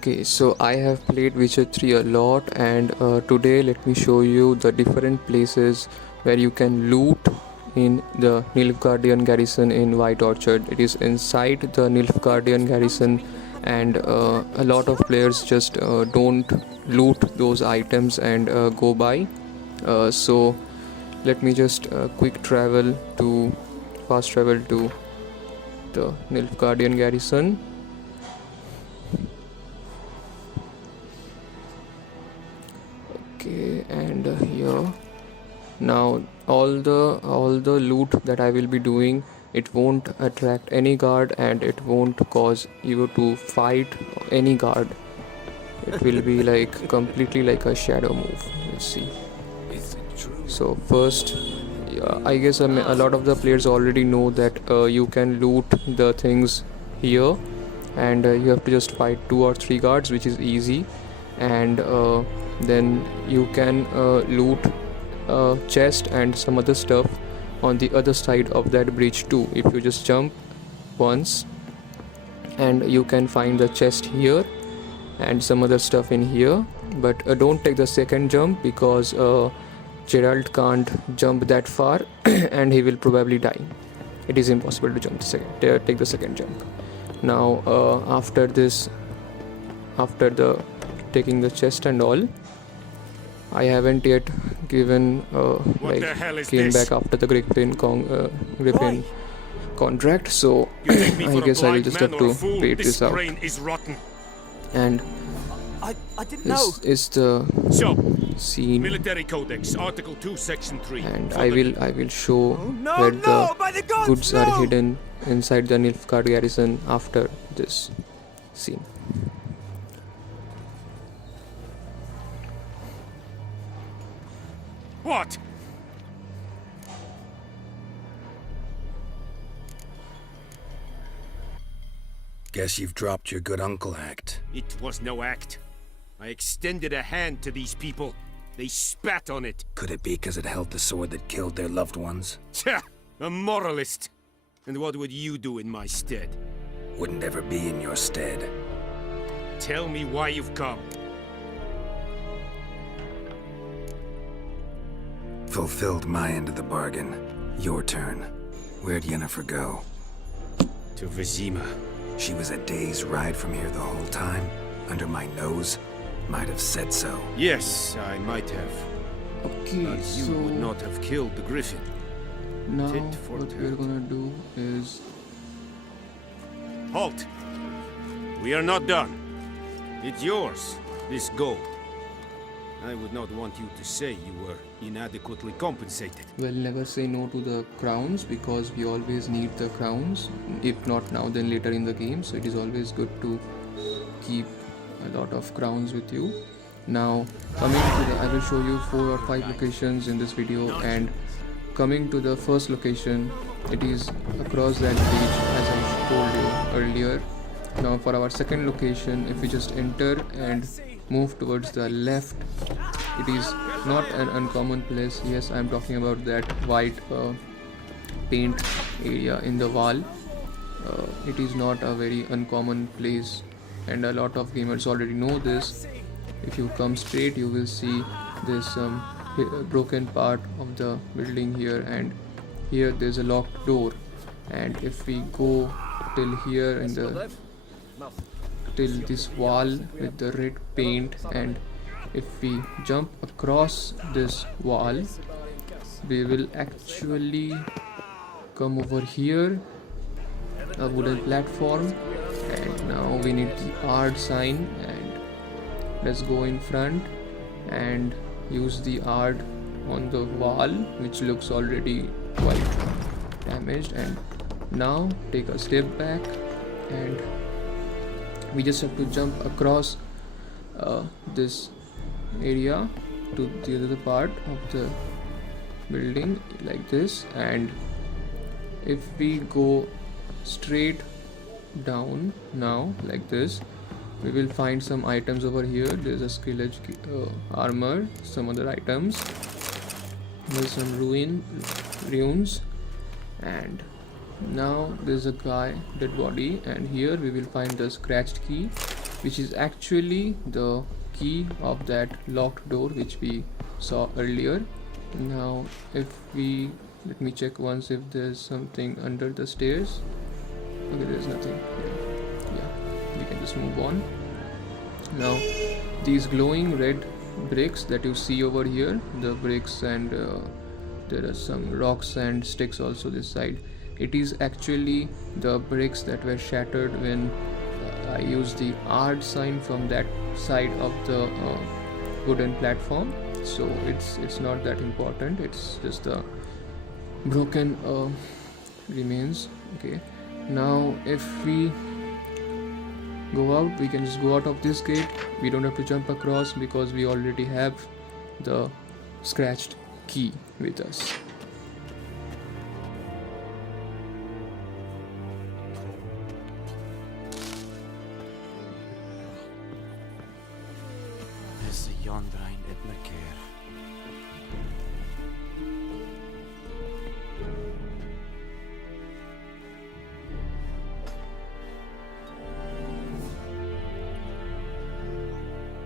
Okay, so I have played Witcher 3 a lot, and today let me show you the different places where you can loot in the Nilfgaardian Garrison in White Orchard. It is inside the Nilfgaardian Garrison, and a lot of players just don't loot those items and go by. So let me just fast travel to the Nilfgaardian Garrison. Okay, and here now all the loot that I will be doing, it won't attract any guard and it won't cause you to fight any guard. It will be like completely like a shadow move. Let's see. So first, I guess a lot of the players already know that you can loot the things here, and you have to just fight 2 or 3 guards, which is easy. And then you can loot chest and some other stuff on the other side of that bridge too. If you just jump once, and you can find the chest here and some other stuff in here, but don't take the second jump because GERALT can't jump that far and he will probably die. It is impossible to take the second jump. Now after taking the chest and all, I haven't yet came back after the Griffin contract, so I guess I will just have to wait this out. And this is the scene, Military Codex, Article 2, Section 3. and I will show where the goods are hidden inside the Nilfgaard garrison after this scene. What? Guess you've dropped your good uncle act. It was no act. I extended a hand to these people. They spat on it. Could it be because it held the sword that killed their loved ones? Tja, a moralist. And what would you do in my stead? Wouldn't ever be in your stead. Tell me why you've come. Fulfilled my end of the bargain. Your turn. Where'd Yennefer go? To VIZIMA. She was a day's ride from here the whole time? Under my nose? Might have said so. Yes, I might have. Okay, But you so would not have killed the Griffin. now tit for what tat. we're gonna do is Halt! We are not done. It's yours, this gold. I would not want you to say you were inadequately compensated. well, never say no to the crowns, because we always need the crowns. If not now, then later in the game, so it is always good to keep a lot of crowns with you. Now coming to the, I will show you 4 or 5 locations in this video, and coming to the first location, it is across that bridge as I told you earlier. Now for our second location, if we just enter and move towards the left, it is not an uncommon place. Yes, I am talking about that white paint area in the wall. It is not a very uncommon place, and a lot of gamers already know this. If you come straight, you will see this broken part of the building here, and here there's a locked door. And if we go till here in the till this wall with the red paint, and if we jump across this wall, we will actually come over here, a wooden platform, and now we need the art sign, and let's go in front and use the art on the wall, which looks already quite damaged. And now take a step back, and we just have to jump across this area to the other part of the building like this. And if we go straight down now like this, we will find some items over here. There's a skill edge armor, some other items, there's some runes, and now there's a guy dead body, and here we will find the scratched key. which is actually the key of that locked door which we saw earlier. Now if we, let me check once if there's something under the stairs. Okay, there's nothing here. Yeah, we can just move on. Now these glowing red bricks that you see over here, the bricks, and there are some rocks and sticks also this side. It is actually the bricks that were shattered when I used the R sign from that side of the wooden platform. So it's not that important, it's just the broken remains. Okay, now if we go out, we can just go out of this gate. We don't have to jump across because we already have the scratched key with us.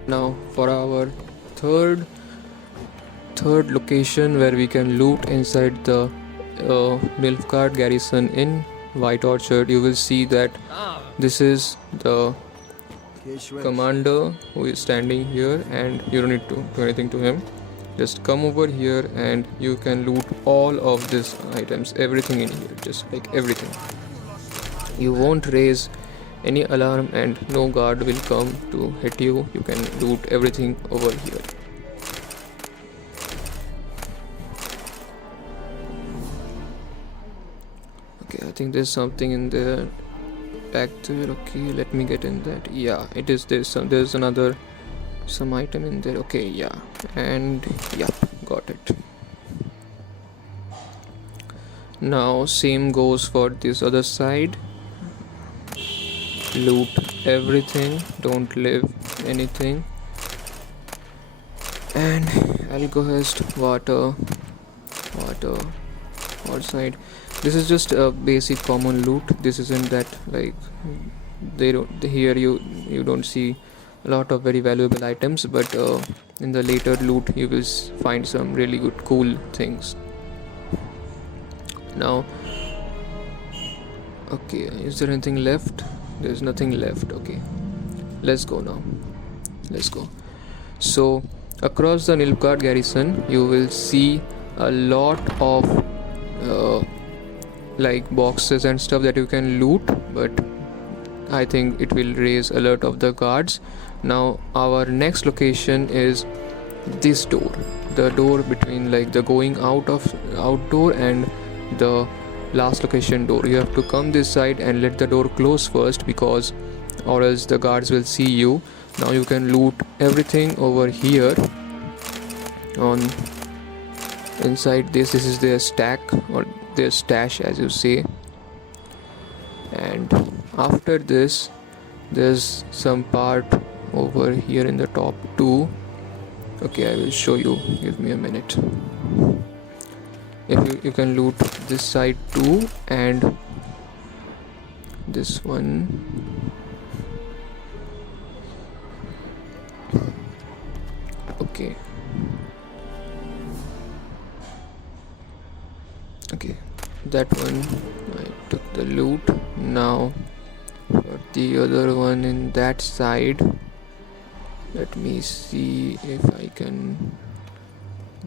Now for our third location where we can loot inside the Nilfgaard Garrison in White Orchard, you will see that this is the commander who is standing here, and you don't need to do anything to him. Just come over here and you can loot all of these items, everything in here, just like everything. You won't raise any alarm and no guard will come to hit you. You can loot everything over here. Okay, I think there's something in there back there. Okay, let me get in that. Yeah, it is. There's another some item in there. Okay, yeah, and yeah, got it. Now same goes for this other side. Loot everything, don't leave anything. And alcohol, water outside. This is just a basic common loot. This isn't that like they don't here you don't see a lot of very valuable items, but in the later loot you will find some really good cool things. Now okay, is there anything left? There's nothing left. Okay, let's go now. Let's go. So across the Nilfgaard Garrison you will see a lot of like boxes and stuff that you can loot, but I think it will raise alert of the guards. Now our next location is this door, the door between like the going out of outdoor and the last location door. You have to come this side and let the door close first, because or else the guards will see you. Now you can loot everything over here on inside this is their stack or their stash as you say. And after this there's some part over here in the top too. Okay, I will show you, give me a minute. If you can loot this side too, and this one. Okay, that one I took the loot. Now for the other one in that side, let me see if I can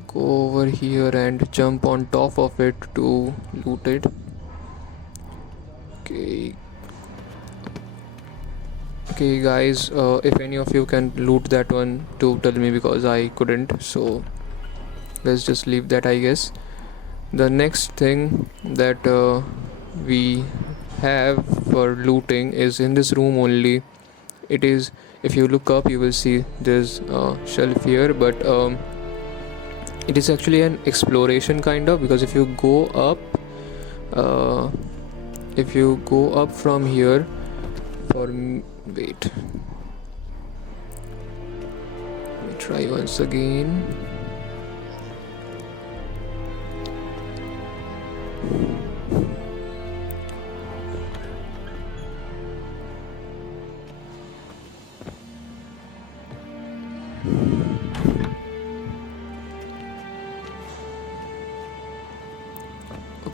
go over here and jump on top of it to loot it. Okay guys, if any of you can loot that one too, tell me, because I couldn't, so let's just leave that, I guess. The next thing that we have for looting is in this room only. It is, if you look up you will see there's a shelf here, but it is actually an exploration kind of, because if you go up from here wait, let me try once again.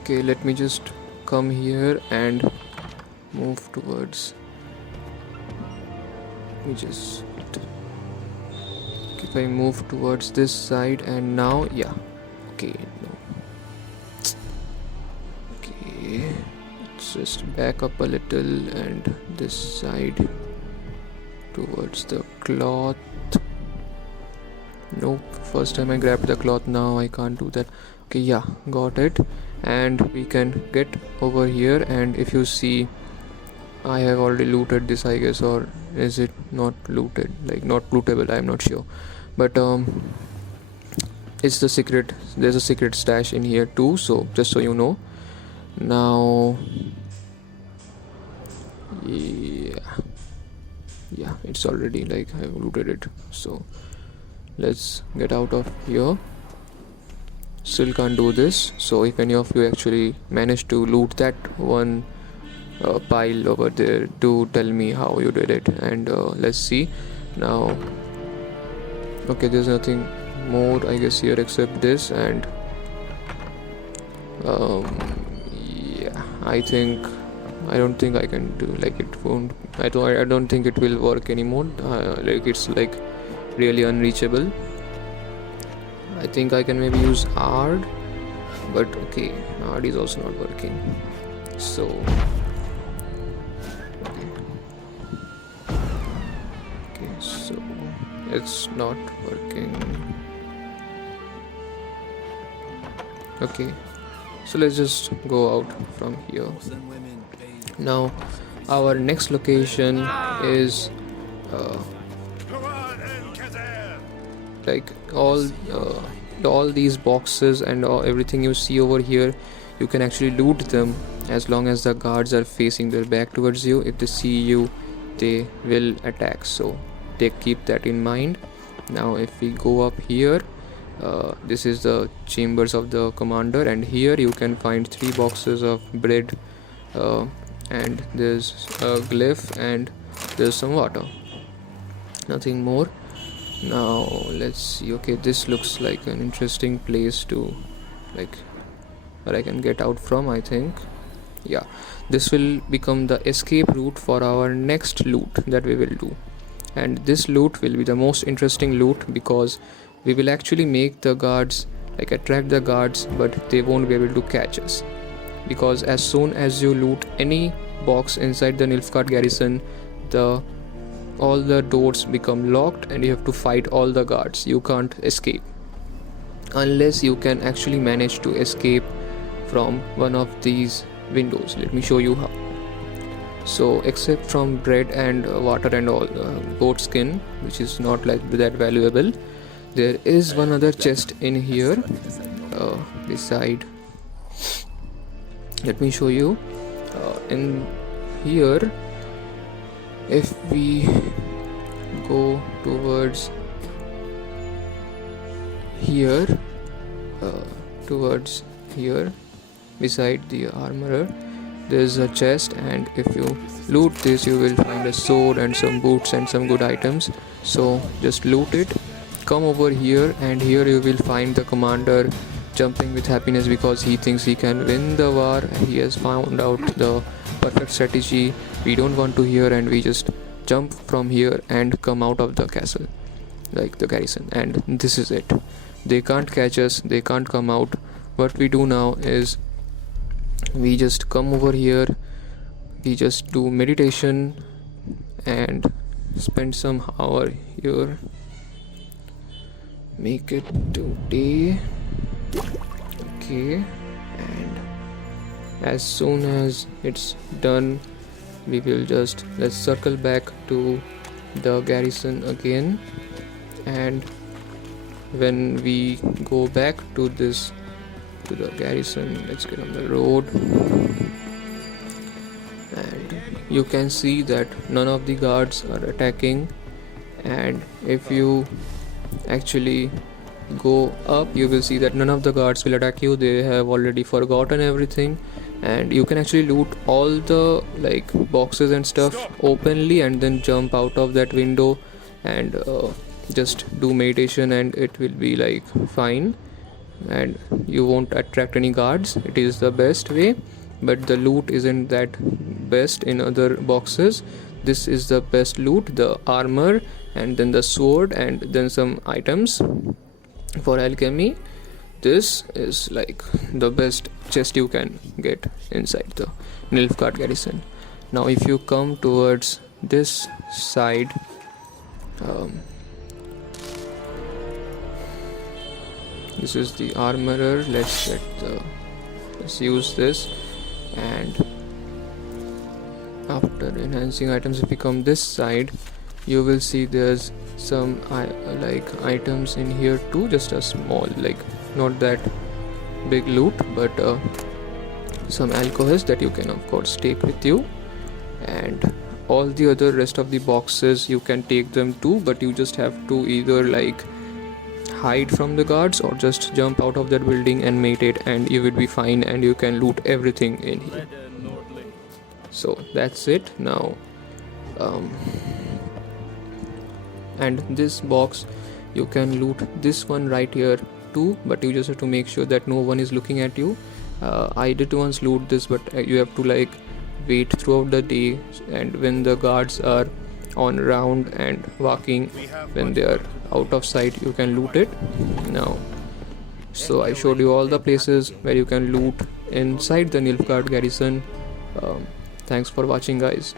Okay, let me just come here and move towards. Let me just, if I move towards this side, and now, yeah, okay, no. Okay, let's just back up a little, and this side towards the cloth. Nope, first time I grabbed the cloth, now I can't do that. Okay, yeah, got it. And we can get over here, and if you see, I have already looted this, I guess, or is it not looted? Like, not lootable, I'm not sure. But it's the secret, there's a secret stash in here too, so just so you know. Now, yeah, it's already, like, I've looted it, so let's get out of here. Still can't do this, so if any of you actually managed to loot that one pile over there, do tell me how you did it. And let's see now. Okay, there's nothing more, I guess, here except this, and yeah, I don't think I can do, like, it won't, I don't think it will work anymore. Like, it's like really unreachable. I think I can maybe use ARD, but okay, ARD is also not working, so okay, so it's not working. Okay, so let's just go out from here. Now our next location is like all these boxes and everything you see over here, you can actually loot them as long as the guards are facing their back towards you. If they see you, they will attack, so they keep that in mind. Now if we go up here, this is the chambers of the commander, and here you can find 3 boxes of bread, and there's a glyph, and there's some water, nothing more. Now let's see. Okay, this looks like an interesting place to, like, where I can get out from, I think. Yeah, this will become the escape route for our next loot that we will do, and this loot will be the most interesting loot because we will actually make the guards, like, attract the guards, but they won't be able to catch us, because as soon as you loot any box inside the Nilfgaard garrison, all the doors become locked and you have to fight all the guards. You can't escape unless you can actually manage to escape from one of these windows. Let me show you how. So except from bread and water and all, goat skin, which is not like that valuable, there is one other chest in here beside. Let me show you. In here, if we go towards here, beside the armorer, there's a chest, and if you loot this, you will find a sword and some boots and some good items. So just loot it, come over here, and here you will find the commander jumping with happiness because he thinks he can win the war. He has found out the perfect strategy we don't want to hear, and we just jump from here and come out of the castle, like the garrison, and this is it. They can't catch us, they can't come out. What we do now is we just come over here, we just do meditation and spend some hour here, make it to day. Okay, and as soon as it's done, we will just, let's circle back to the garrison again, and when we go back to the garrison, let's get on the road, and you can see that none of the guards are attacking. And if you actually go up, you will see that none of the guards will attack you. They have already forgotten everything, and you can actually loot all the, like, boxes and stuff openly, and then jump out of that window and just do meditation, and it will be like fine. and you won't attract any guards. It is the best way, but the loot isn't that best in other boxes. This is the best loot, the armor and then the sword and then some items for alchemy. This is like the best chest you can get inside the Nilfgaard Garrison. Now if you come towards this side, this is the armorer. Let's use this, and after enhancing items, if you come this side, you will see there's some items in here too, just a small, like not that big loot, but some alcohols that you can of course take with you, and all the other rest of the boxes you can take them too, but you just have to either like hide from the guards or just jump out of that building and mate it, and you would be fine and you can loot everything in here. So that's it. Now and this box you can loot this one right here too, but you just have to make sure that no one is looking at you. I did once loot this, but you have to like wait throughout the day, and when the guards are on round and walking, when they are out of sight, you can loot it. Now, so I showed you all the places where you can loot inside the Nilfgaard Garrison. Thanks for watching, guys.